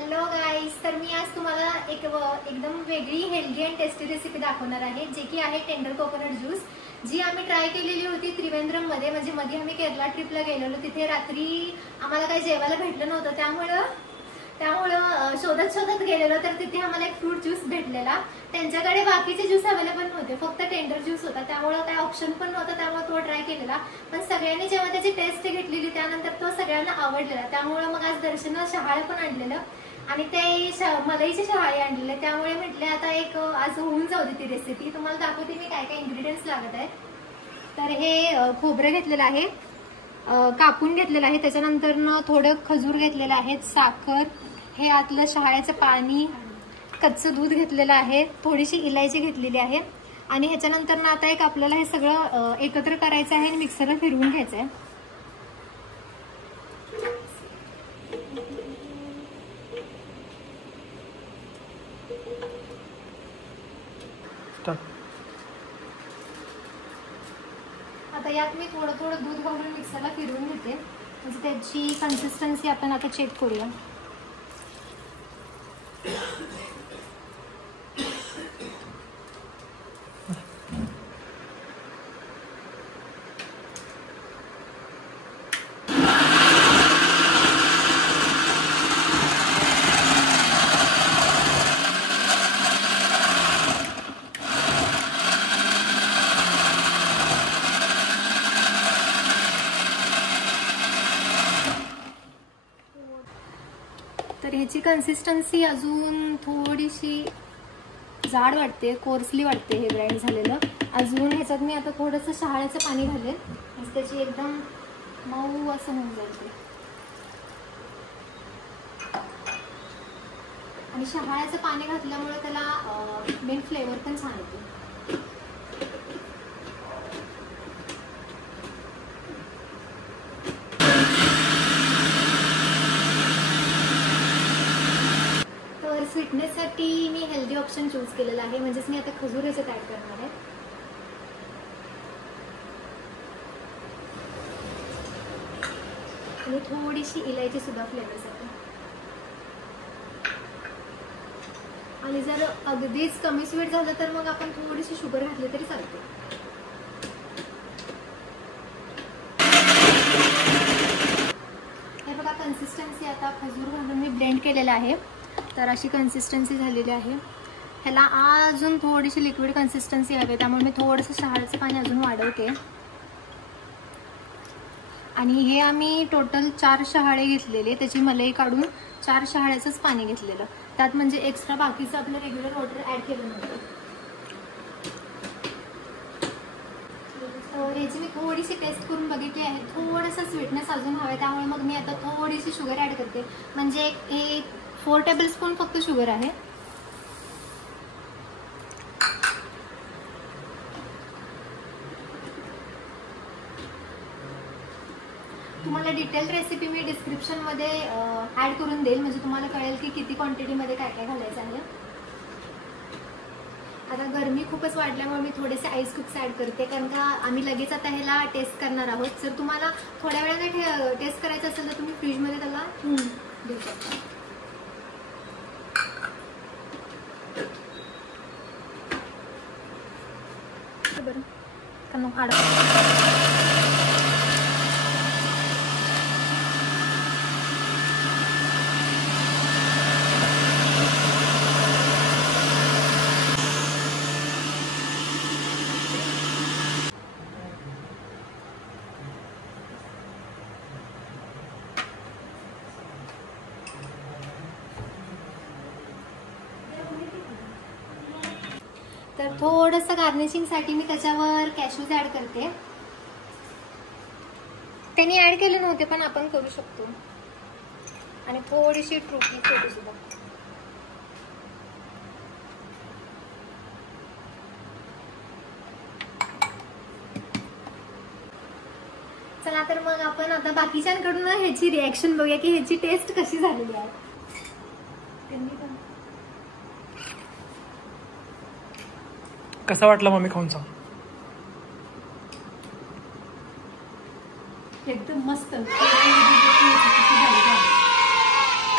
Hello guys, तर मी आज तुम्हाला एकदम वेगळी हेल्दी अँड टेस्टी रेसिपी दाखवणार आहे, जे की आहे टेंडर कोकोनट ज्यूस, जी आम्ही ट्राय केलेली होती त्रिवेंद्रम मध्ये. म्हणजे मध्ये आम्ही केरला ट्रिपला गेलेलो, तिथे रात्री आम्हाला काही जेवायला भेटलं नव्हतं, त्यामुळं शोधत गेलेलो. तर तिथे आम्हाला एक फ्रूट ज्यूस भेटलेला. त्यांच्याकडे बाकीचे ज्यूस अवेलेबल नव्हते, फक्त टेंडर ज्यूस होता, त्यामुळे काय ऑप्शन पण नव्हता, त्यामुळे तो ट्राय केलेला. पण सगळ्यांनी जेव्हा त्याची टेस्ट घेतलेली त्यानंतर तो सगळ्यांना आवडलेला. त्यामुळे मग आज दर्शना शहाळे पण आणलेलं आणि ते मलाईचे शहाळे आणलेले. त्यामुळे म्हटले आता एक आज होऊन जाऊ दे ती रेसिपी. तुम्हाला दाखवते मी काय काय इन्ग्रेडियंट्स लागत आहेत. तर हे खोबरं घेतलेलं आहे, कापून घेतलेलं आहे. त्याच्यानंतर थोडं खजूर घेतलेलं आहे, साखर, हे आतलं शहाळ्याचं पाणी, कच्चं दूध घेतलेलं आहे, थोडीशी इलायची घेतलेली आहे. आणि ह्याच्यानंतर आता एक आपल्याला हे सगळं एकत्र करायचं आहे आणि मिक्सरला फिरवून घ्यायचं आहे. आता यात मी थोडं दूध घालून मिक्सरला फिरवून घेते, म्हणजे त्याची कन्सिस्टन्सी आपण आता चेक करूया. तर ह्याची कन्सिस्टन्सी अजून थोडीशी जाड वाटते, कोर्सली वाटते हे ग्राइंड झालेलं. अजून ह्याच्यात मी आता थोडंसं शहाळ्याचं पाणी घालेल, म्हणजे त्याची एकदम मऊ असं होऊन जाईल ते. आणि शहाळ्याचं पाणी घातल्यामुळे त्याला मेन फ्लेवर पण छान येतो. स्वीटनेससाठी मी हेल्दी ऑप्शन चूज केलेला आहे, म्हणजेच मी आता खजूर ह्याच्यात ऍड करणार आहे. आणि थोडीशी इलायची सुद्धा फ्लेवरसाठी. आणि जर अगदीच कमी स्वीट झालं तर मग आपण थोडीशी शुगर घातली तरी चालते. हे बघा कन्सिस्टन्सी आता खजूर घालून मी ब्लेंड केलेलं आहे, तर अशी कन्सिस्टन्सी झालेली आहे. ह्याला अजून थोडीशी लिक्विड कन्सिस्टन्सी हवी, त्यामुळे मी थोडंसं शहाळ्याचं पाणी अजून वाढवते. आणि हे आम्ही टोटल 4 शहाळे घेतलेले, त्याची मलाई काढून 4 शहाळ्याचंच पाणी घेतलेलं, त्यात म्हणजे एक्स्ट्रा बाकीचं आपलं रेग्युलर वॉटर ऍड केलं नव्हतं. तर ह्याची मी थोडीशी टेस्ट करून बघितली आहे, थोडंसं स्वीटनेस अजून हवं, त्यामुळे मग मी आता थोडीशी शुगर ऍड करते. म्हणजे हे 4 टेबलस्पून फक्त शुगर आहे. तुम्हाला डिटेल रेसिपी मी डिस्क्रिप्शनमध्ये ऍड करून देईल, म्हणजे तुम्हाला कळेल की किती क्वांटिटीमध्ये काय काय घालायचं आहे. आता गरमी खूपच वाढल्यामुळे मी थोडेसे आईस क्यूब्स ऍड करते, कारण का आम्ही लगेच आता ह्याला टेस्ट करणार आहोत. जर तुम्हाला थोड्या वेळाने टेस्ट करायचं असेल तर तुम्ही फ्रीजमध्ये त्याला देऊ शकता. बरं तर थोडंसं गार्निशिंगसाठी मी त्याच्यावर कॅशूज ऍड करते. त्यांनी ऍड केले नव्हते पण आपण करू शकतो. आणि थोडीशी ट्रुकी फ्रुटी सुद्धा. चला तर मग आपण आता बाकीच्यांकडून ह्याची रिॲक्शन बघूया की ह्याची टेस्ट कशी झालेली आहे. कसा वाटला मम्मी खाऊन सांग. एकदम मस्त.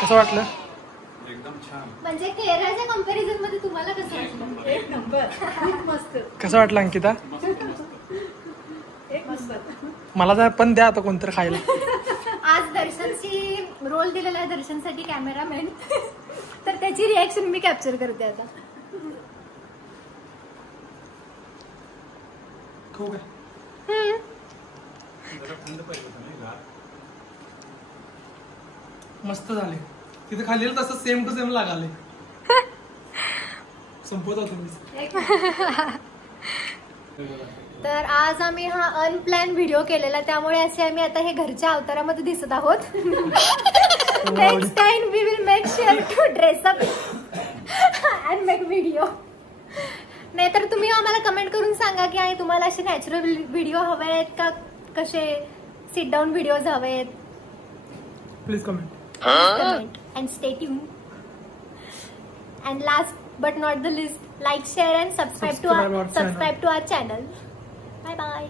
कसं वाटलं? एकदम छान. म्हणजे केरळच्या कंपॅरिझन मध्ये तुम्हाला कसं वाटलं? एक नंबर, खूप मस्त. कसं वाटलं अंकिता? मस्त मस्त. एक नंबर. मला तर पण द्या आता कोणतरी खायला. आज दर्शनची रोल दिलेला आहे दर्शनसाठी कॅमेरामॅन, तर त्याची रिॲक्शन मी कॅप्चर करते आता. खाऊ काय? जरा थंड पाहिजे होतं नाही का? मस्त झाले. तिथे खाल्लेलं तसं सेम टू सेम लागाले. संपवता तुम्ही. तर आज आम्ही हा अनप्लॅन व्हिडिओ केलेला, त्यामुळे असे आम्ही आता हे घरच्या अवतारामध्ये दिसत आहोत. Next time we will make sure to dress up and make video. नाहीतर तुम्ही आम्हाला कमेंट करून सांगा की आहे तुम्हाला असे नॅचरल व्हिडिओ हवे आहेत का, कसे सिट डाऊन व्हिडिओज हवे आहेत. Please comment. Comment and stay tuned. And last but not the least, like, share and subscribe to our channel. Bye bye.